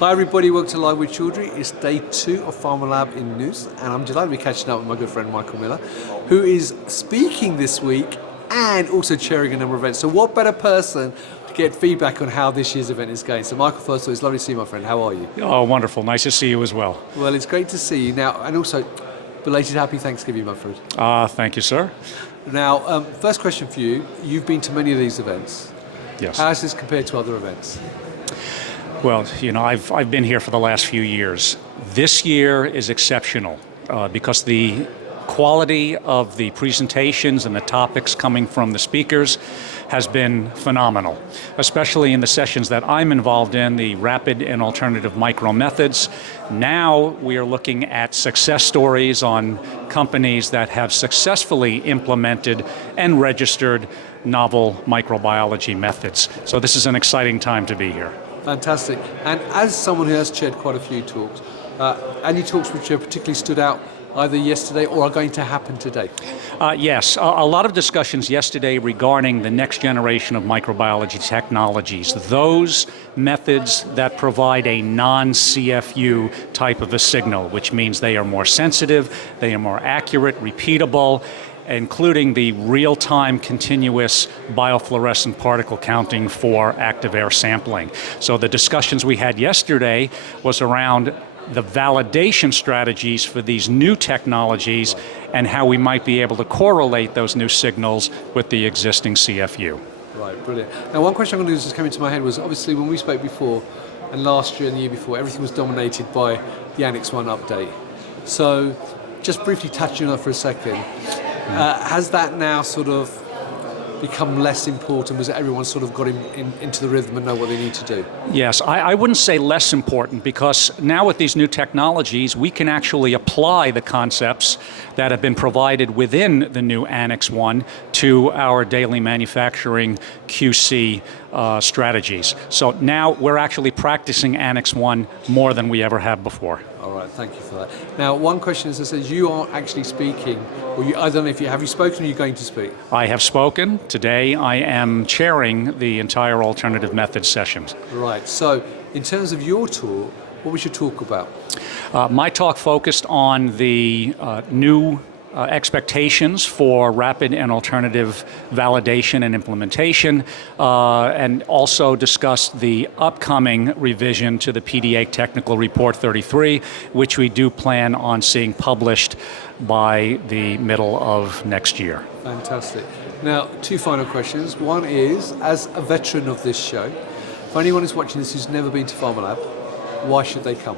Hi everybody, welcome to Live with Children. It's day 2 of Pharmalab in Neuss, and I'm delighted to be catching up with my good friend Michael Miller, who is speaking this week and also chairing a number of events. So what better person to get feedback on how this year's event is going? So Michael, first of all, it's lovely to see you, my friend. How are you? Oh, wonderful. Nice to see you as well. Well, it's great to see you now, and also belated happy Thanksgiving, my friend. Thank you, sir. Now, first question for you. You've been to many of these events. Yes. How is this compared to other events? Well, you know, I've been here for the last few years. This year is exceptional because the quality of the presentations and the topics coming from the speakers has been phenomenal, especially in the sessions that I'm involved in, the rapid and alternative micro methods. Now we are looking at success stories on companies that have successfully implemented and registered novel microbiology methods. So this is an exciting time to be here. Fantastic. And as someone who has chaired quite a few talks, any talks which have particularly stood out either yesterday or are going to happen today? Yes, a lot of discussions yesterday regarding the next generation of microbiology technologies, those methods that provide a non-CFU type of a signal, which means they are more sensitive, they are more accurate, repeatable, including the real-time continuous biofluorescent particle counting for active air sampling. So the discussions we had yesterday was around the validation strategies for these new technologies and how we might be able to correlate those new signals with the existing CFU. Right, brilliant. Now one question I'm going to do just came into my head was obviously when we spoke before, and last year and the year before, everything was dominated by the Annex 1 update. So just briefly touching on that for a second, has that now sort of become less important? Was everyone sort of got into the rhythm and know what they need to do? Yes, I wouldn't say less important because now with these new technologies we can actually apply the concepts that have been provided within the new Annex 1 to our daily manufacturing QC strategies. So now we're actually practicing Annex 1 more than we ever have before. All right, thank you for that. Now, one question is, it says you are actually speaking, or I don't know if have you spoken or are you going to speak? I have spoken. Today I am chairing the entire alternative methods sessions. Right, so in terms of your talk, what was your talk about? My talk focused on the new expectations for rapid and alternative validation and implementation, and also discussed the upcoming revision to the PDA Technical Report 33, which we do plan on seeing published by the middle of next year. Fantastic. Now, 2 final questions. One is, as a veteran of this show, for anyone who's watching this who's never been to Pharmalab, why should they come?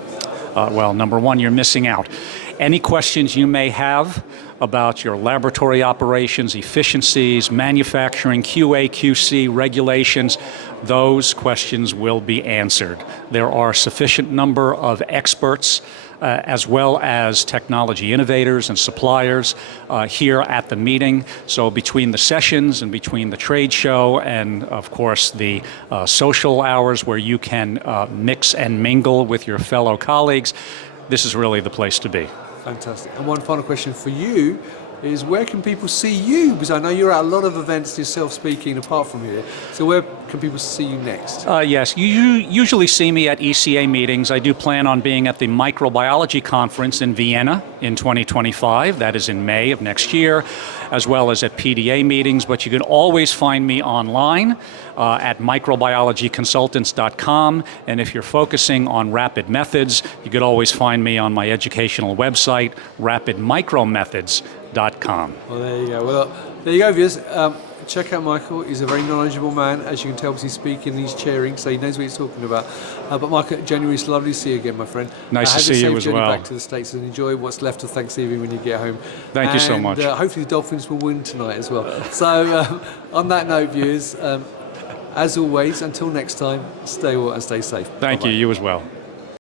Well, number one, you're missing out. Any questions you may have about your laboratory operations, efficiencies, manufacturing, QA, QC, regulations, those questions will be answered. There are a sufficient number of experts as well as technology innovators and suppliers here at the meeting. So between the sessions and between the trade show and of course the social hours where you can mix and mingle with your fellow colleagues, this is really the place to be. Fantastic. And one final question for you is, where can people see you? Because I know you're at a lot of events yourself speaking apart from here. So where can people see you next? Yes, you usually see me at ECA meetings. I do plan on being at the Microbiology Conference in Vienna in 2025. That is in May of next year, as well as at PDA meetings. But you can always find me online at microbiologyconsultants.com. And if you're focusing on rapid methods, you could always find me on my educational website, rapidmicromethods.com. Well, there you go. Well, there you go, viewers. Check out Michael. He's a very knowledgeable man. As you can tell, because he's speaking, he's chairing, so he knows what he's talking about. But Michael, genuinely, it's lovely to see you again, my friend. Nice to see you as well. Back to the States and enjoy what's left of Thanksgiving when you get home. Thank you so much. Hopefully the Dolphins will win tonight as well. So on that note, viewers, as always, until next time, stay well and stay safe. Thank you. You as well.